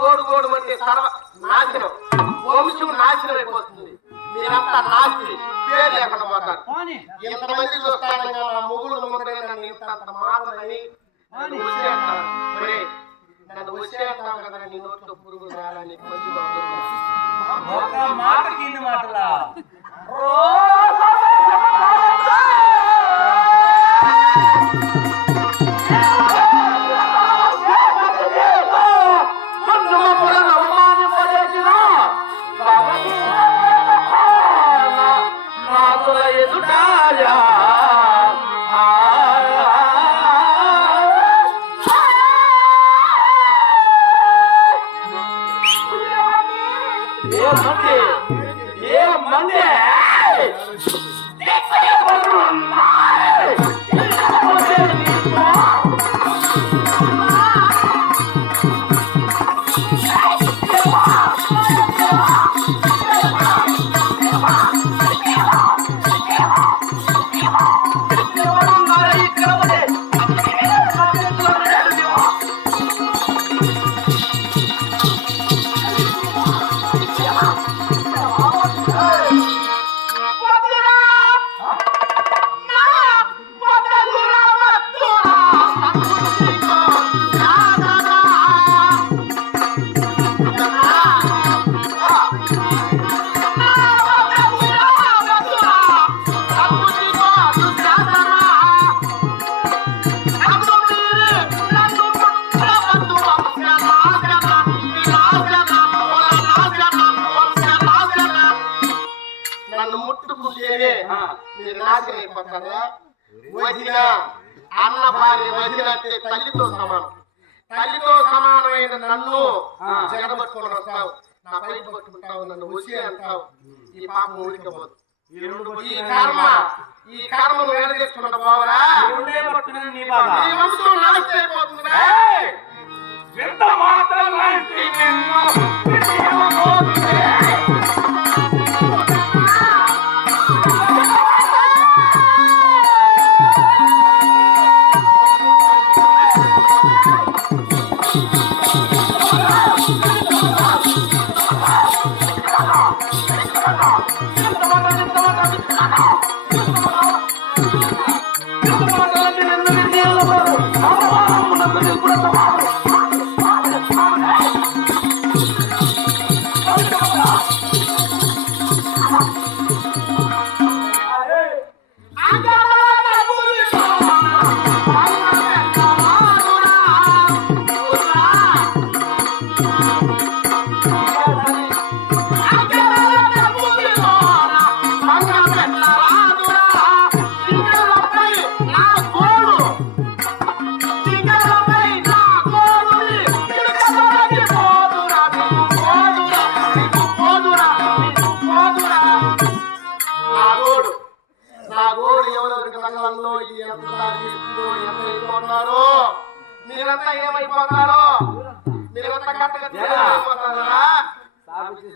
గోడు గోడు అంటే సర్వ నాశనం, వంశం నాశనం అయిపోతుంది. మీరంతా నాశి పేరు లేకుండా పోతారు. ఎంతమంది చూస్తాను నా మొగుడు ముందరే నన్ను ఇంత మాటలని నన్ను వచ్చే అంటారు. నన్ను వచ్చే అంటావు కదా, నీ నోట్లో పురుగు రాలని మంచిగా మాటకి ఇన్ని మాటలా వదిన అన్న భార్య వదిన అంటే తల్లితో సమానం. తల్లితో సమానమైన నన్ను జగడబట్టుకొని వస్తావు, నా పైపు పట్టుకుంటావు, నన్ను వచ్చి అంటావు. ఈ పాపం ఊరికపోదు. ఈ కర్మను వేడదీసుకుంటా పోవరా, ఈ వంశం నాశనం అయిపోతుందా? మీరంతా ఏమైపోతారో, మీరంతా కట్టగట్టుకుపోతారా? సాధించి